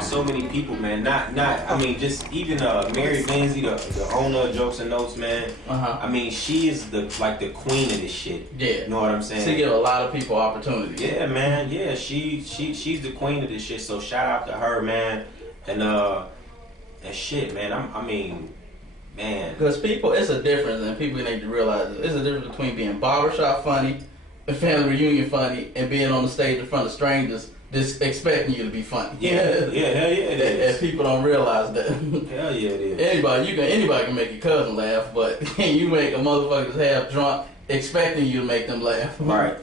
So many people, man. Not. I mean, just even Mary Lindsay, the owner of Jokes and Notes, man. I mean, she is the queen of this shit. Yeah. You know what I'm saying? She give a lot of people opportunities. Yeah, man. Yeah, she's the queen of this shit. So shout out to her, man. And shit, man. I mean, man. Because people, it's a difference, and people need to realize it. It's a difference between being barbershop funny, and family reunion funny, and being on the stage in front of strangers just expecting you to be funny. Yeah, hell yeah, it is. And people don't realize that. Hell yeah, it is. Anybody can make your cousin laugh, but can you make a motherfucker that's half drunk expecting you to make them laugh? Right,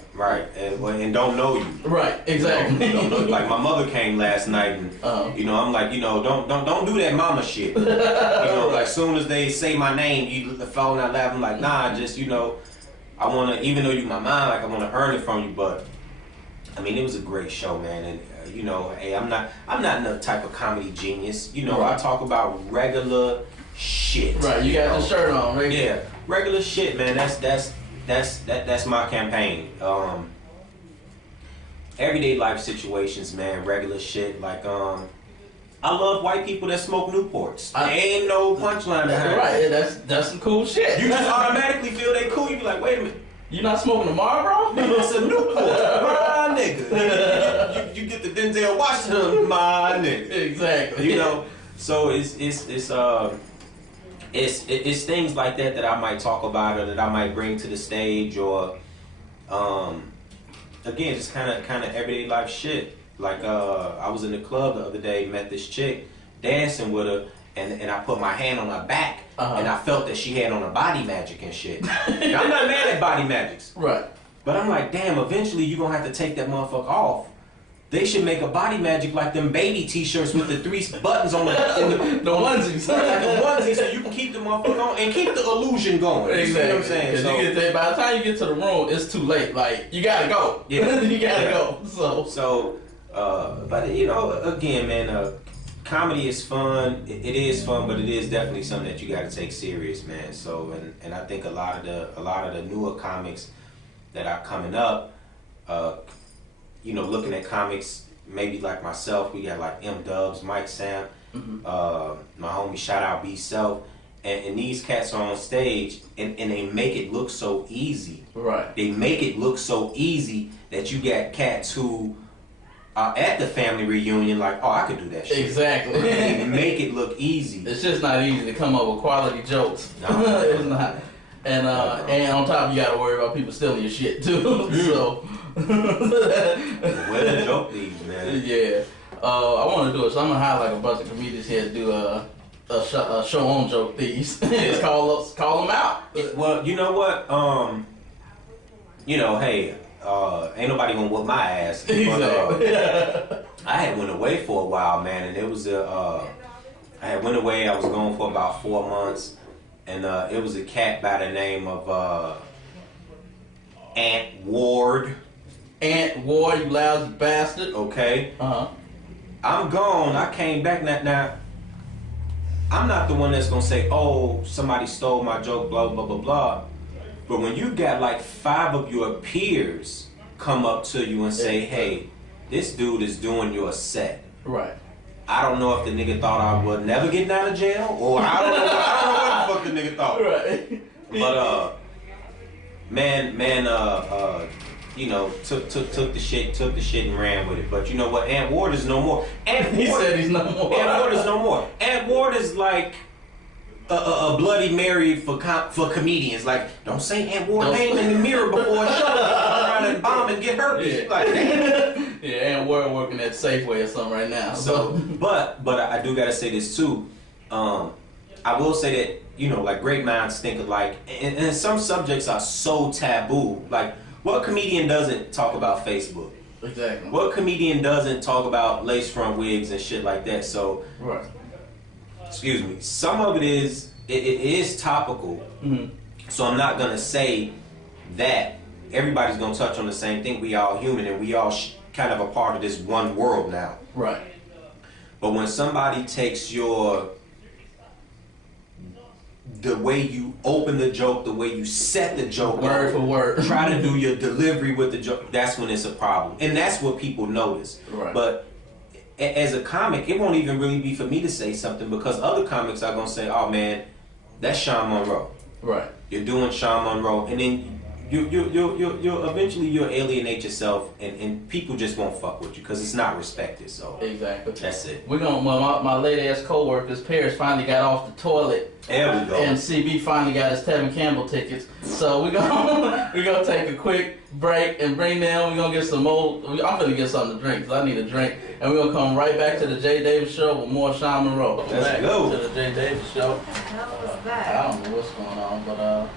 and don't know you. Right, exactly. Don't know, like my mother came last night, and you know, I'm like, you know, don't do that mama shit. You know, like soon as they say my name, you fall out laughing. Like, nah, just you know, I wanna, even though you my mom, like I wanna earn it from you, but. I mean, it was a great show, man, and you know, hey, I'm not no type of comedy genius. You know, right. I talk about regular shit. Right, you got the shirt on, right? Yeah, regular shit, man. That's my campaign. Everyday life situations, man. Regular shit. Like, I love white people that smoke Newports. Ain't no punchline behind it. Right, that's some cool shit. You just automatically feel they cool. You be like, wait a minute. You not smoking a Marlboro? It's a Newport, my nigga. You get the Denzel Washington, my nigga. Exactly. You know, so it's things like that I might talk about or that I might bring to the stage, or again, just kind of everyday life shit. Like I was in the club the other day, met this chick, dancing with her. And I put my hand on her back, and I felt that she had on a body magic and shit. And I'm not mad at body magics. Right. But I'm like, damn, eventually you're going to have to take that motherfucker off. They should make a body magic like them baby t-shirts with the 3 buttons on the onesies. Like the onesie, so you can keep the motherfucker on and keep the illusion going. Exactly. You know what I'm saying? So, you get there, by the time you get to the room, it's too late. Like, you got to go. Yeah. You got to go. But you know, again, man, comedy is fun. It is fun, but it is definitely something that you got to take serious, man. So, and I think a lot of the newer comics that are coming up, you know, looking at comics, maybe like myself, we got like M Dubs, Mike Sam, my homie, shout out B Self, and these cats are on stage, and they make it look so easy. Right. They make it look so easy that you got cats who are at the family reunion like, oh, I could do that shit. Exactly. They make it look easy. It's just not easy to come up with quality jokes. No. It's not. And on top, you got to worry about people stealing your shit too. So. Where the joke leads, man. Yeah. I want to do it, so I'm gonna hire like a bunch of comedians here to do a show on joke thieves. Just call them out. Well, you know what? You know, hey, ain't nobody gonna whoop my ass. But, Exactly. I had went away for a while, man, and it was I had went away. I was gone for about 4 months, and it was a cat by the name of Ant Ward. Ant Ward, you lousy bastard. Okay. I'm gone. I came back. Now, I'm not the one that's gonna say, "Oh, somebody stole my joke," blah blah blah blah. But when you got like 5 of your peers come up to you and say, "Hey, this dude is doing your set," Right. I don't know if the nigga thought I was never getting out of jail, or I don't know what the fuck the nigga thought. Right. But you know, took the shit and ran with it. But you know what? Ant Ward is no more. He said he's no more. Ant Ward is no more. Ant Ward is like a Bloody Mary for comedians. Like, don't say Ant Ward name in the mirror before a show. Turn around and bomb and get hurt. Yeah. Like, damn. Yeah, Ant Ward working at Safeway or something right now. So, but I do gotta say this too. I will say that, you know, like, great minds think alike, and some subjects are so taboo. Like, what comedian doesn't talk about Facebook? Exactly. What comedian doesn't talk about lace front wigs and shit like that? So, right. Excuse me. Some of it is topical. So I'm not gonna say that everybody's gonna touch on the same thing. We all human, and we all kind of a part of this one world now. Right. But when somebody takes your the way you open the joke, the way you set the joke, word for word, try to do your delivery with the joke, that's when it's a problem. And that's what people notice. Right. But as a comic, it won't even really be for me to say something because other comics are going to say, oh man, that's Sean Monroe. Right. You're doing Sean Monroe. And then you eventually you'll alienate yourself and people just won't fuck with you because it's not respected. So exactly. That's it. We're gonna my lady ass co-workers, Paris finally got off the toilet. There we go. And CB finally got his Tevin Campbell tickets. So we're gonna take a quick break and bring them. We're gonna get some more. I'm gonna get something to drink because I need a drink. And we're gonna come right back to the Jay Davis Show with more Sean Monroe. Let's back go to the Jay Davis Show. What the hell was that? I don't know what's going on, but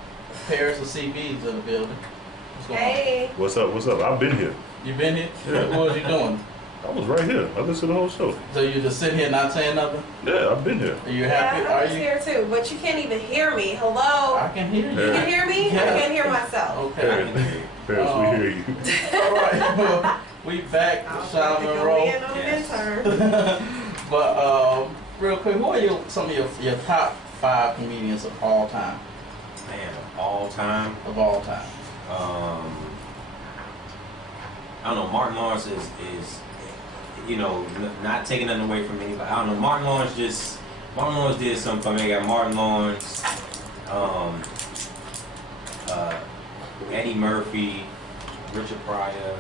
Paris and CB's in the building. What's going Hey. What's up? What's up? I've been here. on? You been here? Yeah. What was you doing? I was right here. I listened to the whole show. So you just sitting here not saying nothing? Yeah, I've been here. Are you happy? Yeah, I Are was you? here too, but you can't even hear me. Hello? I can hear you. You can hear me? Yeah. I can't hear myself. Okay. Paris, we hear you. All right. Well, we back I'll with try Sean to go Monroe. in on Yes. midterm. But real quick, who are some of your top 5 comedians of all time? Man, all time. Of all time. I don't know. Martin Lawrence is you know, not taking nothing away from anybody. I don't know. Martin Lawrence did something for me. I got Martin Lawrence, Eddie Murphy, Richard Pryor,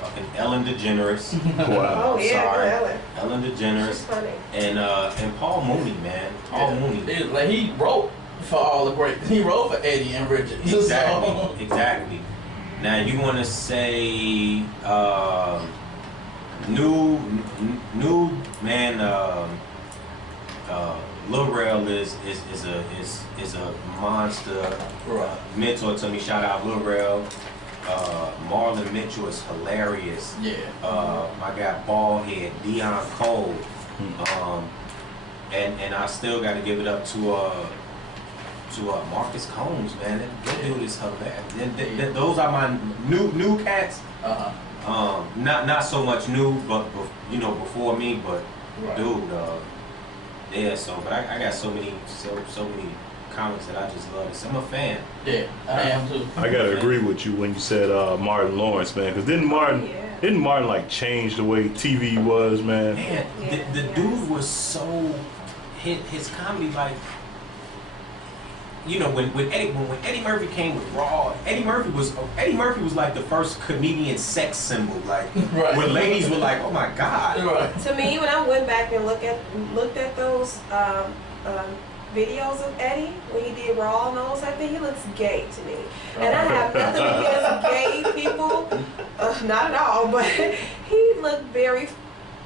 fucking Ellen DeGeneres. Wow. Oh, yeah, Sorry. Ellen. Ellen She's DeGeneres funny. and Paul Mooney, man. Paul Mooney. Like he wrote for all the great. He wrote for Eddie and Richard. Exactly. So, Exactly. Now you want to say new man. Lil Rel is a monster mentor to me. Shout out Lil Rel. Marlon Mitchell is hilarious. yeah. My guy Ballhead, Deion Cole. And I still got to give it up to Marcus Combs, man. That dude is hilarious. Those are my new cats. Not so much new, but you know, before me. But Right. dude, yeah. So, but I got so many comics that I just love. I'm a fan. Yeah, I am too. I gotta agree with you when you said Martin Lawrence, man. Because didn't Martin like change the way TV was, man? Man, the dude was so his comedy, like, you know, when Eddie Murphy came with Raw, Eddie Murphy was like the first comedian sex symbol, like Right. when ladies were like, oh my god. Right. To me, when I went back and looked at those videos of Eddie when he did Raw and those, I think he looks gay to me. And I have nothing against gay people, not at all. But he looked very.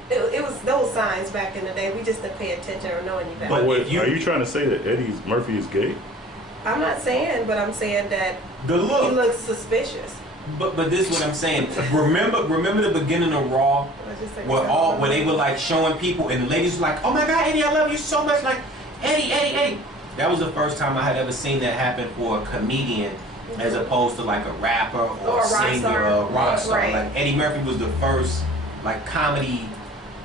It was those signs back in the day. We just didn't pay attention or know any better. But Wait, if you- are you trying to say that Eddie Murphy is gay? I'm not saying, but I'm saying that The he look. looks suspicious. But this is what I'm saying. Remember the beginning of Raw, Let's just say where they were like showing people, and the ladies were like, "Oh my God, Eddie, I love you so much!" Like, Eddie. That was the first time I had ever seen that happen for a comedian, as opposed to like a rapper or Or a a rock singer star. or a rock star. Right. Like Eddie Murphy was the first like comedy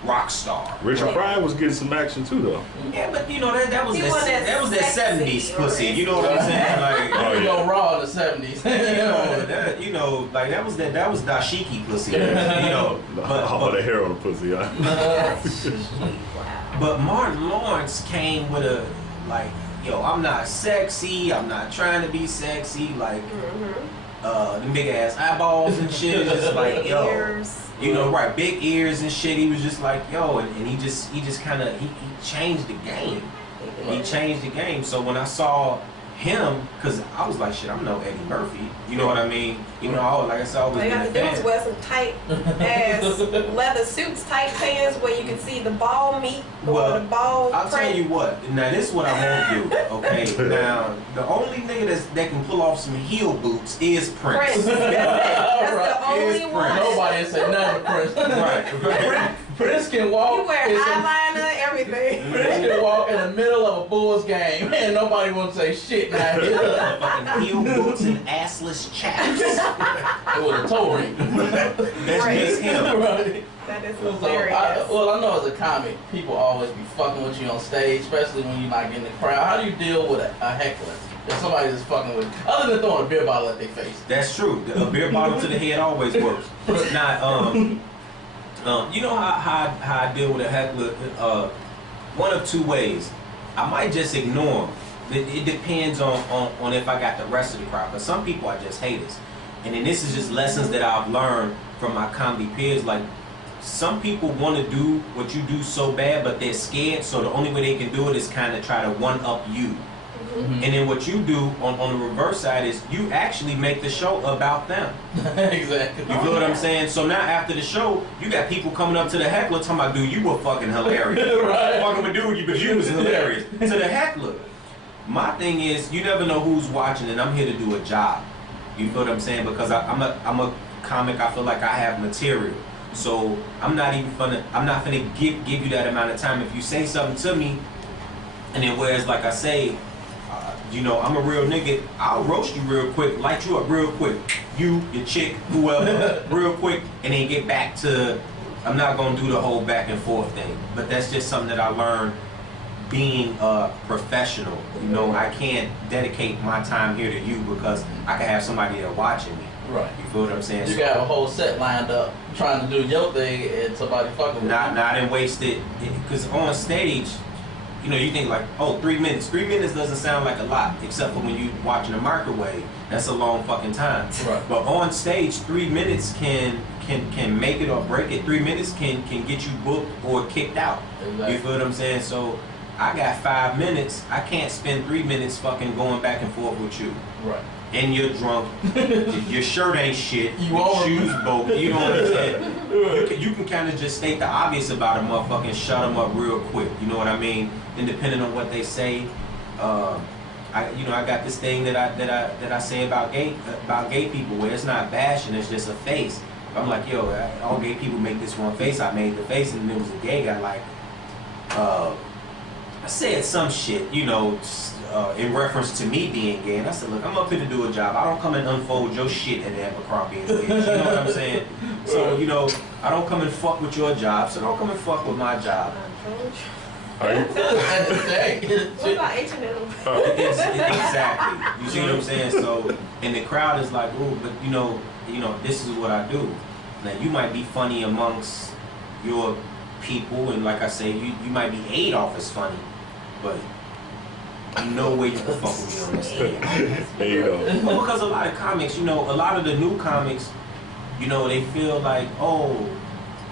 rock star. Richard Pryor was getting some action too, though. Yeah, but you know that was He that, wasn't that was that sexy 70s or pussy. You know what I'm saying? Like. Oh, We yeah. go Raw in the 70s. You know, like that was dashiki pussy. You know, Oh, the hair on the pussy. Huh? But Martin Lawrence came with a like, yo, I'm not sexy. I'm not trying to be sexy. Like, the big ass eyeballs and shit. It's just like, Big yo, ears. you know, right? Big ears and shit. He was just like, yo, and he just kind of he changed the game. He changed the game. So when I saw him, because I was like, shit, I'm no Eddie Murphy. You know what I mean? You know, like I said, I always All you been have a to do is fan. wear some tight ass leather suits, tight pants where you can see the ball meat or Well, the ball I'll tell print. you what. Now this is what I won't do. Okay. Now the only nigga that can pull off some heel boots is Prince. Prince. That's it. That's the only Prince. one. Nobody said nothing to Prince. Right. Prince can walk. You wear in some- eyeliner, everything. Prince can walk in the middle of a Bulls game and nobody won't say shit now. It Fucking heel boots and assless chaps. was a toe ring. That's just him. Right. That is So, hilarious. I know as a comic, people always be fucking with you on stage, especially when you're not getting the crowd. How do you deal with a heckler? If somebody's just fucking with you, other than throwing a beer bottle at their face. That's true. A beer bottle to the head always works. It's not. You know how I deal with a heckler? One of two ways. I might just ignore them. It depends on if I got the rest of the crowd. But some people are just haters. And then this is just lessons that I've learned from my comedy peers. Like, some people want to do what you do so bad, but they're scared. So the only way they can do it is kind of try to one-up you. And then what you do on the reverse side is you actually make the show about them. Exactly. You feel what I'm saying? So now after the show, you got people coming up to the heckler talking about, dude, you were fucking hilarious. Right. Fucking with dude, but you was hilarious. To the heckler. My thing is, you never know who's watching, and I'm here to do a job. You feel what I'm saying? Because I'm a comic. I feel like I have material. So I'm not gonna give you that amount of time. If you say something to me, and then whereas like I say, you know, I'm a real nigga, I'll roast you real quick, light you up real quick. You, your chick, whoever, real quick, and then get back to, I'm not gonna do the whole back and forth thing. But that's just something that I learned being a professional. You know, I can't dedicate my time here to you because I can have somebody there watching me. Right. You feel what I'm saying? You got a whole set lined up trying to do your thing and somebody fucking with you. Not and waste it, because on stage, you know, you think like, oh, 3 minutes. 3 minutes doesn't sound like a lot, except for when you watching a microwave. That's a long fucking time. Right. But on stage, 3 minutes can make it or break it. 3 minutes can get you booked or kicked out. Exactly. You feel what I'm saying? So I got 5 minutes. I can't spend 3 minutes fucking going back and forth with you. Right. And you're drunk. Your shirt ain't shit. You your are. shoes broke. You know what I'm saying? You can kind of just state the obvious about a motherfucker and shut them up real quick. You know what I mean? And depending on what they say, I got this thing that I say about gay people where it's not bashing, it's just a face. I'm like, yo, all gay people make this one face. I made the face, and it was a gay guy. Like, I said some shit, you know, in reference to me being gay, and I said, look, I'm up here to do a job. I don't come and unfold your shit at Abercrombie and Fitch. You know what I'm saying? So, you know, I don't come and fuck with your job, so don't come and fuck with my job. Are you? What about H&M? Exactly. You see what I'm saying? So, and the crowd is like, ooh, but you know, this is what I do. Now, you might be funny amongst your people, and like I say, you might be Adolf as funny, but no way you can fuck with me on this stage. There you go. Well, because a lot of comics, you know, a lot of the new comics, you know, they feel like, oh,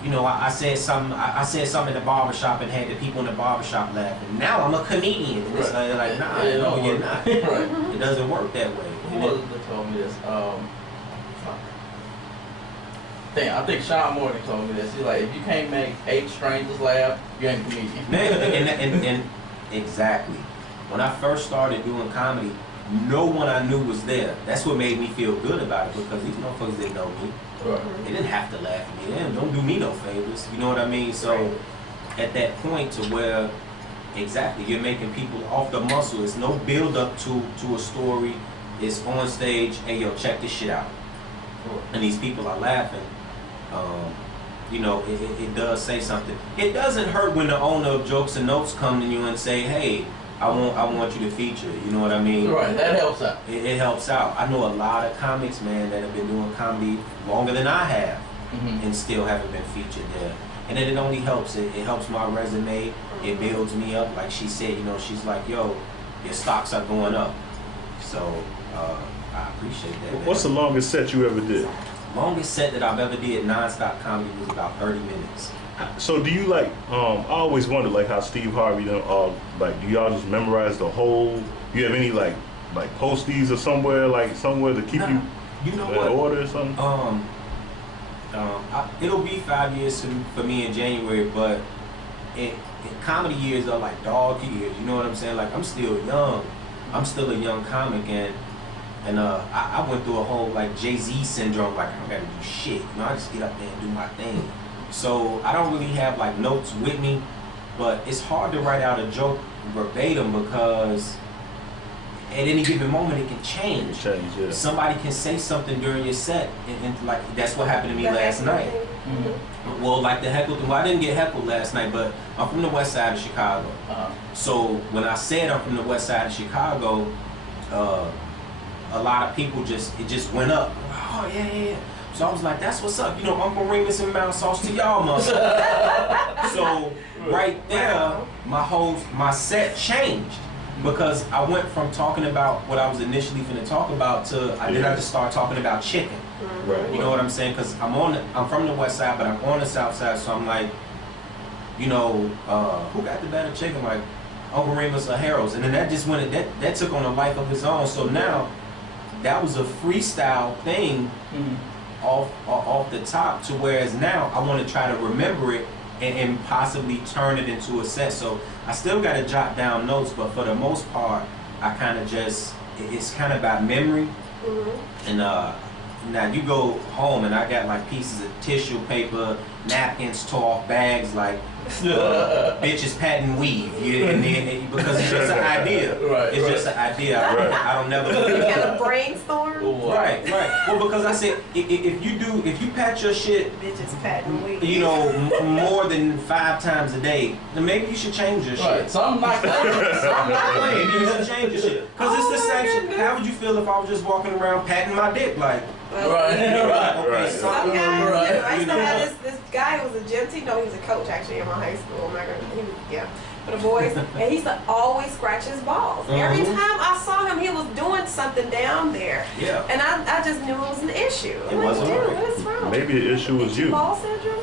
you know, I said something in the barbershop and had the people in the barbershop laughing. Now I'm a comedian. And it's like, nah, no, you're not. Right. It doesn't work that way. Who was it that told me this? Damn, I think Sean Morgan told me this. He's like, if you can't make 8 strangers laugh, you ain't a comedian. Man, and exactly. When I first started doing comedy, no one I knew was there. That's what made me feel good about it, because these motherfuckers didn't know me. Right. They didn't have to laugh at me. They don't do me no favors. You know what I mean? So at that point to where, exactly, you're making people off the muscle. It's no build up to a story. It's on stage, hey yo, check this shit out. And these people are laughing. You know, it does say something. It doesn't hurt when the owner of Jokes and Notes come to you and say, hey, I want you to feature. You know what I mean? Right, that helps out. It helps out. I know a lot of comics, man, that have been doing comedy longer than I have, and still haven't been featured there. And then it only helps. It helps my resume. It builds me up. Like she said, you know, she's like, yo, your stocks are going up. So I appreciate that. Man. What's the longest set you ever did? Longest set that I've ever did non-stop comedy was about 30 minutes. So do you like? I always wonder like how Steve Harvey like. Do y'all just memorize the whole? Do you have any like posties or somewhere to keep you know in what? order or something? It'll be 5 years for me in January, but in comedy years are like dog years. You know what I'm saying? Like I'm still young. I'm still a young comic, and I went through a whole like Jay-Z syndrome. Like I don't gotta do shit. You know, I just get up there and do my thing. So I don't really have like notes with me, but it's hard to write out a joke verbatim because at any given moment it can change. Yeah. Somebody can say something during your set, and like that's what happened to me last night. Mm-hmm. Well, like the heckle thing. Well, I didn't get heckled last night, but I'm from the west side of Chicago. So when I said I'm from the west side of Chicago, a lot of people it just went up. Oh yeah. So I was like, that's what's up. You know, Uncle Remus and Mount Sauce to y'all, motherfuckers. So right there, my set changed. Because I went from talking about what I was initially finna talk about to I just start talking about chicken. Right. You know what I'm saying? Because I'm from the west side, but I'm on the south side, so I'm like, you know, who got the better chicken? Like Uncle Remus or Harold's, and then that just went that took on a life of its own. So now that was a freestyle thing off the top to whereas now I want to try to remember it and possibly turn it into a set. So I still got to jot down notes, but for the most part, I kind of it's kind of about memory. And now you go home and I got like pieces of tissue paper, napkins, tore off bags, like bitches patent weave. And then because it's just an idea. It's just an idea. I don't never. You kind of brainstorm. Right. Well, because I said if you pat your shit, Bitches patent weave. you know, more than 5 times a day, then maybe you should change your shit. Something like that. Maybe you should change your shit. Because it's the same shit. How would you feel if I was just walking around patting my dick like? Right. Some guys, Right. I used to have this guy who was a gym team. No, he was a coach actually in my high school. I'm not gonna, for the boys, and he used to always scratch his balls. Every time I saw him, he was doing something down there. Yeah. And I just knew it was an issue. It wasn't dude, right. what is wrong? Maybe the issue was you. Ball syndrome?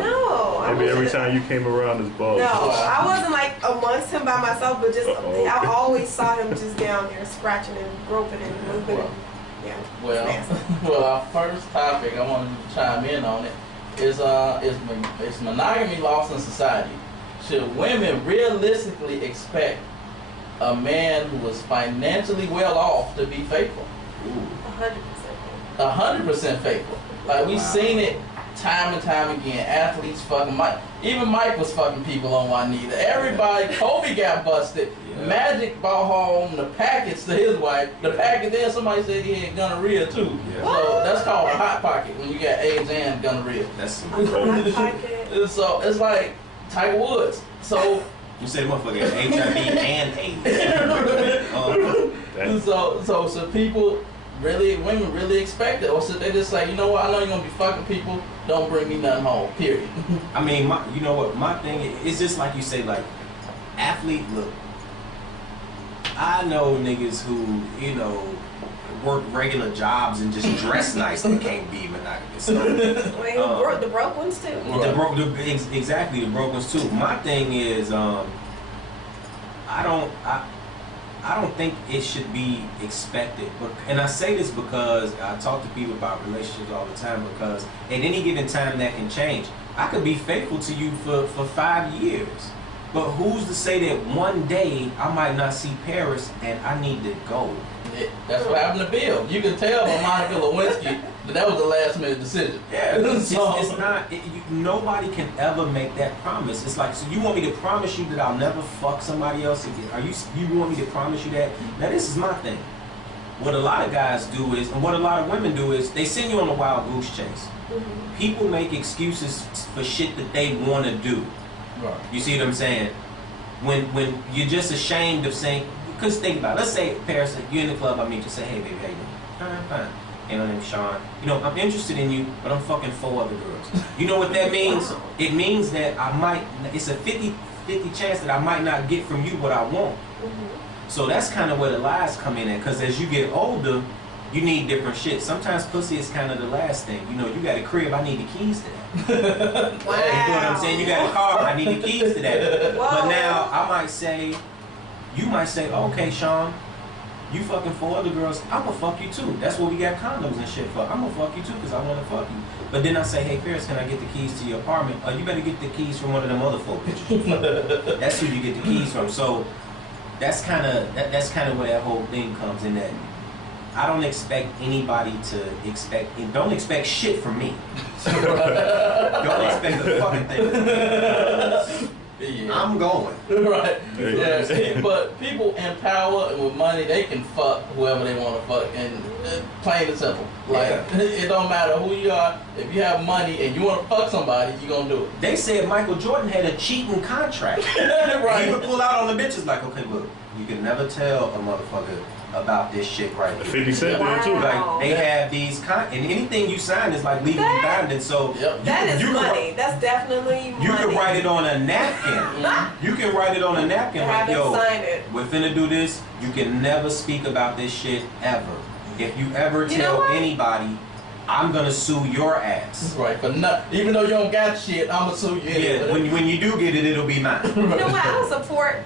No. Maybe every time you came around his balls. No, I wasn't like amongst him by myself, but just I always saw him just down there scratching and groping and moving. Well, our first topic I wanted to chime in on it is monogamy lost in society. Should women realistically expect a man who is financially well off to be faithful? 100% faithful. Like we've seen it time and time again. Athletes fucking Mike. Even Mike was fucking people on Juanita. Everybody. Kobe got busted. Magic brought home the packets to his wife. The packet then somebody said he had gonorrhea too. So that's called a hot pocket when you got AIDS and gonorrhea. That's some Hot pocket. So it's like Tiger Woods. So you said motherfucker got HIV and AIDS. So people women really expect it, or should they just say, you know what, I know you're gonna be fucking people, don't bring me nothing home, period. I mean, you know what, my thing is just like you say, like, athlete, look, I know niggas who, you know, work regular jobs and just dress nice and can't be monogamous. So, the broke ones too. Exactly, the broke ones too. My thing is, I don't think it should be expected. And I say this because I talk to people about relationships all the time, because at any given time that can change. I could be faithful to you for 5 years. But who's to say that one day I might not see Paris and I need to go? That's what happened to Bill. You can tell by Monica Lewinsky that was the last minute decision. Yeah, it's not. Nobody can ever make that promise. It's like, so you want me to promise you that I'll never fuck somebody else again? You want me to promise you that? Now this is my thing. What a lot of guys do is, and what a lot of women do is, they send you on a wild goose chase. People make excuses for shit that they want to do. Right. You see what I'm saying? When you're just ashamed of saying, because think about it. Let's say, Paris, you're in the club, I meet you, say, hey baby, how you doing? Fine. Hey, my name's Sean. You know, I'm interested in you, but I'm fucking 4 other girls. You know what that means? It means that it's a 50-50 chance that I might not get from you what I want. So that's kind of where the lies come in at, because as you get older, you need different shit. Sometimes pussy is kind of the last thing. You know, you got a crib, I need the keys to that. Wow. You know what I'm saying? You got a car, I need the keys to that. Whoa. But now, you might say, okay, Sean, you fucking 4 other girls, I'm gonna fuck you too. That's what we got condoms and shit for. I'm gonna fuck you too because I wanna fuck you. But then I say, hey, Paris, can I get the keys to your apartment? You better get the keys from one of them other 4 bitches. That's who you get the keys from. So that's kind of where that whole thing comes in. That I don't expect anybody don't expect shit from me. Don't expect a fucking thing from me. Yeah. I'm going. Right. Yeah. Yeah. But people in power and with money, they can fuck whoever they want to fuck, and plain and simple. Like it don't matter who you are. If you have money and you want to fuck somebody, you gonna do it. They said Michael Jordan had a cheating contract. Right. He would pull out on the bitches like, okay, look, you can never tell a motherfucker about this shit right here. 50 Cent did too. Like they have these and anything you sign is like legally binding. So that is money. That's definitely money. You can write it on a napkin. You can write it on a napkin like, yo, sign it. we're finna do this. You can never speak about this shit ever. If you ever tell anybody, I'm gonna sue your ass. Right, but even though you don't got shit, I'm gonna sue you. Yeah, when you do get it, it'll be mine. You know what? I don't support,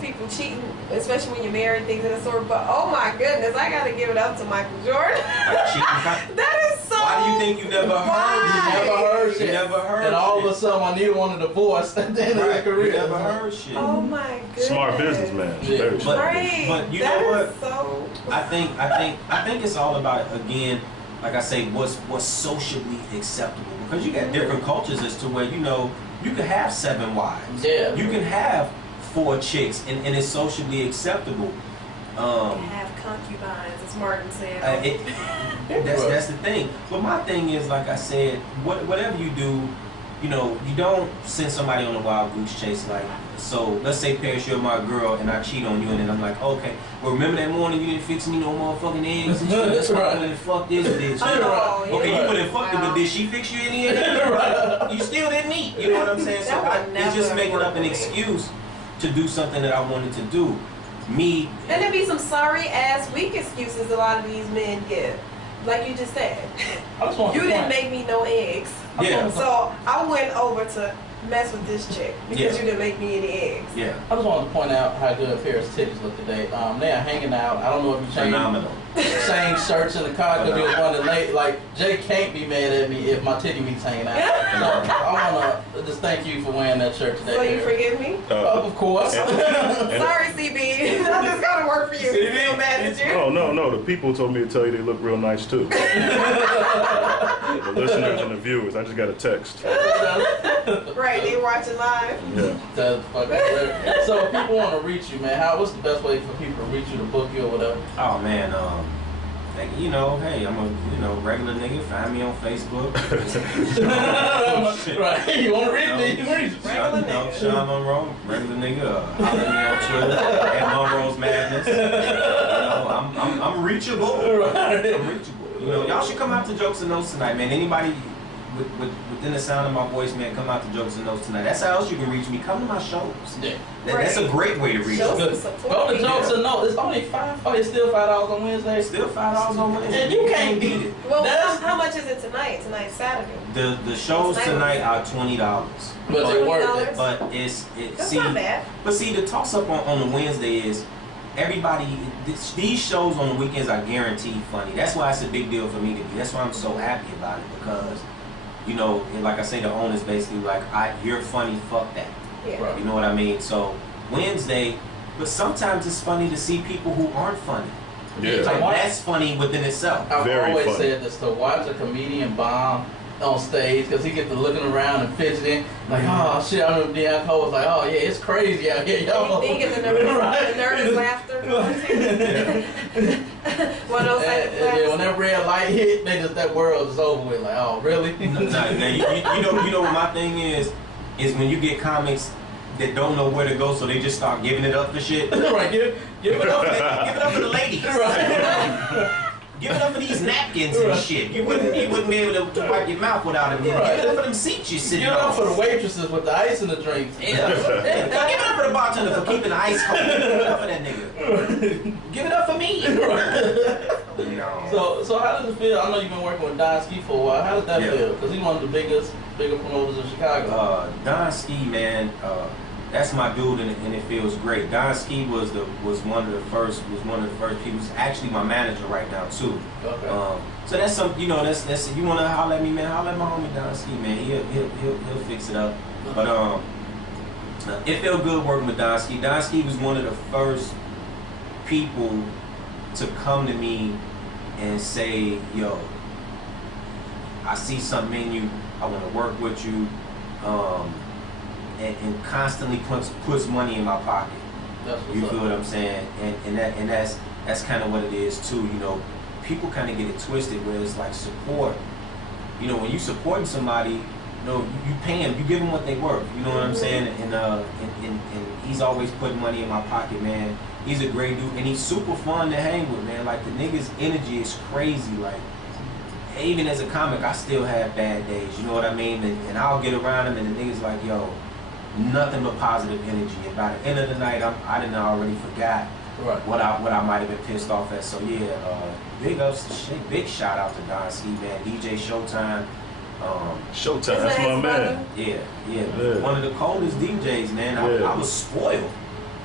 people cheating, especially when you're married, things of that sort. But oh my goodness, I gotta give it up to Michael Jordan. That is so. Why do you think you never heard? You never heard shit. You never heard. And all of a sudden, I neither want a divorce at the end of their career. You never heard shit. Oh my goodness. Smart businessman. Yeah. Very smart. Right. But you that know what? Is so. I think it's all about, again, like I say, what's socially acceptable, because you got different cultures as to where you can have 7 wives. Yeah. You can have 4 chicks, and it's socially acceptable. Have concubines, as Martin said. That's the thing. But my thing is, like I said, whatever you do, you don't send somebody on a wild goose chase. Like, so let's say, Paris, you're my girl, and I cheat on you, and then I'm like, okay, well, remember that morning you didn't fix me no motherfucking eggs and shit? That's why I went and fucked this bitch. Okay, you went and fucked it, but did she fix you any of that? You still didn't eat. You know what I'm saying? So it's just making up an excuse to do something that I wanted to do. And there be some sorry ass weak excuses a lot of these men give. Like you just said. You didn't make me no eggs. Yeah. So I went over to mess with this chick because you didn't make me any eggs. Yeah. I just wanted to point out how good Paris' titties look today. They are hanging out. I don't know if you changed phenomenal. Same shirts in the car because we was running late. Like, Jay can't be mad at me if my titty meat's hanging out. So I want to just thank you for wearing that shirt today. So you forgive me? Of course. Sorry, CB. I'm just going to work for you. You feel mad at you? Oh, no. The people told me to tell you they look real nice, too. The listeners and the viewers. I just got a text. Right, they watching live. Yeah. That's fucking hilarious. So if people want to reach you, man, what's the best way for people to reach you, to book you or whatever? Oh man, hey, I'm a regular nigga. Find me on Facebook. Right, you want to reach me? Regular nigga. Sean Monroe, regular nigga. Holler at me on Twitter at Monroe's Madness. I'm reachable. Right. I'm reachable. Y'all should come out to Jokes and Notes tonight, man. Anybody within the sound of my voice, man, come out to Jokes and Notes tonight. That's how else you can reach me. Come to my shows. Yeah. That's a great way to reach me. Go to Jokes and Notes. It's only $5. Oh, it's still $5 on Wednesday. Still $5 on Wednesday. And you can't beat it. Well, how much is it tonight? Tonight's Saturday. The shows tonight are $20. But they worth it. But That's not bad. But see, the toss up on the Wednesday is everybody. These shows on the weekends are guaranteed funny. That's why it's a big deal for me to be. That's why I'm so happy about it, because like I say, the owner's basically like, you're funny, fuck that. Yeah. Right. You know what I mean? So Wednesday, but sometimes it's funny to see people who aren't funny. Yeah. Like, that's funny within itself. I've Very always funny. said this, to watch a comedian bomb on stage, because he gets to looking around and fidgeting like, oh shit. I remember Deion Cole was like, oh yeah, it's crazy out here, y'all. Then you get the nervous laughter. One of those And then when that red light hit, that world is over with. Like, oh really? Now, you know what my thing is when you get comics that don't know where to go, so they just start giving it up for shit. Right, give it up. Give it up for the ladies. Right. Give it up for these napkins and shit. You wouldn't be able to wipe your mouth without it. Right. Give it up for them seats you're sitting Give it up on. for the waitresses with the ice in the drinks. Yeah. Give it up for the bartender for keeping the ice cold. Give it up for that nigga. Give it up for me. No. So how does it feel? I know you've been working with Don Ski for a while. How does that feel? Because he's one of the bigger promoters in Chicago. Don Ski, man, that's my dude, and it feels great. Don Ski was one of the first people. He's actually my manager right now too. Okay. So that's something, that's you wanna holler at me, man, holler at my homie Don Ski, man. He'll fix it up. But it felt good working with Don Ski. Don Ski was one of the first people to come to me and say, yo, I see something in you, I wanna work with you. and constantly puts money in my pocket. You feel what I'm saying? And that's kind of what it is too. You know, people kind of get it twisted where it's like support. You know, when you supporting somebody, you know, you pay them, you give them what they worth. You know what I'm saying? And he's always putting money in my pocket, man. He's a great dude, and he's super fun to hang with, man. Like the nigga's energy is crazy. Like even as a comic, I still have bad days. You know what I mean? And I'll get around him, and the nigga's like, yo, nothing but positive energy. And by the end of the night, I didn't already forgot what I might have been pissed off at. So yeah, big shout out to Don Ski, man. DJ Showtime. Showtime, that's my man. Yeah. One of the coldest DJs, man. I was spoiled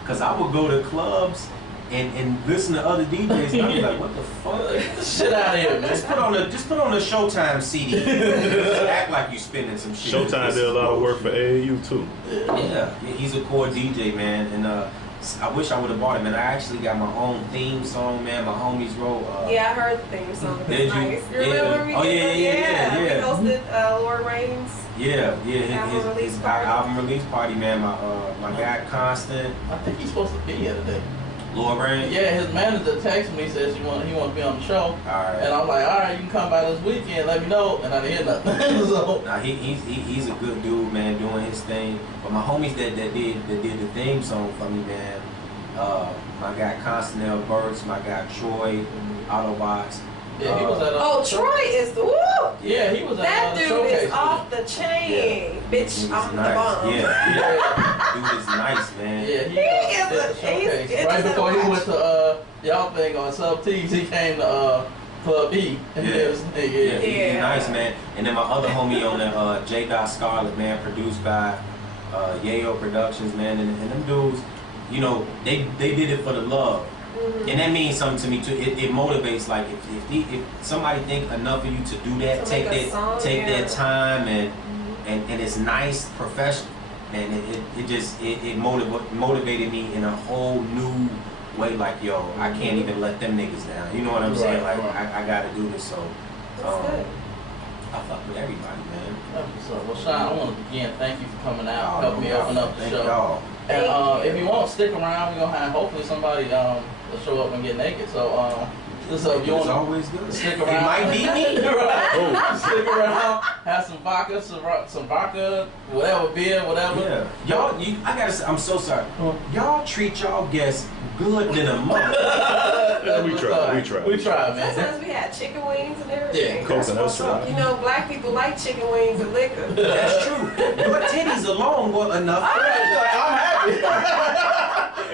because I would go to clubs and listen to other DJs, and I'd be like, what the fuck? Shit out of here, man. Just put on the Showtime CD. Just act like you spending some shit. Showtime did a lot of work for AAU too. Yeah, he's a core DJ, man, and I wish I would have bought it, man. I actually got my own theme song, man. My homies wrote. Yeah, I heard the theme song. Did you? Nice. You remember me? Oh yeah. We hosted Lord Reigns. Yeah. His album release party, man. My guy Constant. I think he's supposed to be here today. Lord Reigns. Yeah, his manager texted me, says he want to be on the show. All right. And I'm like, all right, you can come by this weekend, let me know. And I didn't hear nothing. So nah, he's a good dude, man, doing his thing. But my homies that did the theme song for me, man. My guy Constantine Burks, my guy Troy, Autobots. yeah, he was at Troy is the woo. Yeah, he was at That dude showcase is off the chain, bitch. I'm nice. the bomb. Yeah. Dude is nice, man. Yeah, he is did the showcase. Right before he went to y'all thing on Sub T's, he came to Club E. He's nice, man. And then my other homie on the J. Scarlett, man, produced by Yayo Productions, man, and them dudes, you know, they did it for the love. Mm-hmm. And that means something to me too. It motivates. Like if somebody think enough of you to do that, take their time and it's nice, professional, and it motivated me in a whole new way. Like yo, I can't even let them niggas down. You know what I'm saying? Like I gotta do this. So I fuck with everybody, man. Well, Sean, I want to again thank you for coming out, helping me open up the show. Y'all. And if you want to stick around, we're gonna have hopefully somebody show up and get naked. So if you want always good. Stick around. It might be me. Stick around, have some vodka, some vodka, whatever, beer, whatever. Yeah. Y'all, I gotta say, I'm so sorry. Y'all treat y'all guests good than a mother. We try, man. Sometimes we had chicken wings and everything. Yeah, coconut right. You know, black people like chicken wings and liquor. That's true. Your titties alone were enough. I'm happy.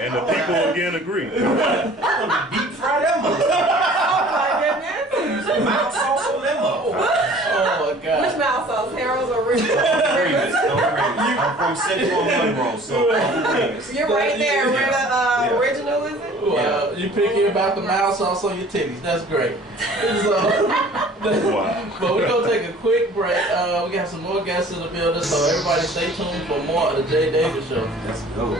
And the people again agree. I want to deep fry them up. Oh my goodness. Mild sauce on them up. Oh my God. Which mild sauce? Harold's or Remus? I'm from Central Monroe, so You're right there where the original is it? Well, you picky about the mild sauce on your titties. That's great. But we're going to take a quick break. We got some more guests in the building, so everybody stay tuned for more of the Jay Davis Show. let's go.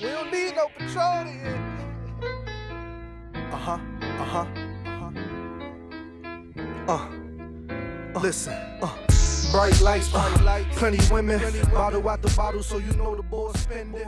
We don't need no patrol here. Listen, bright lights, plenty women, bottle out the bottle, so you know the boys spend it.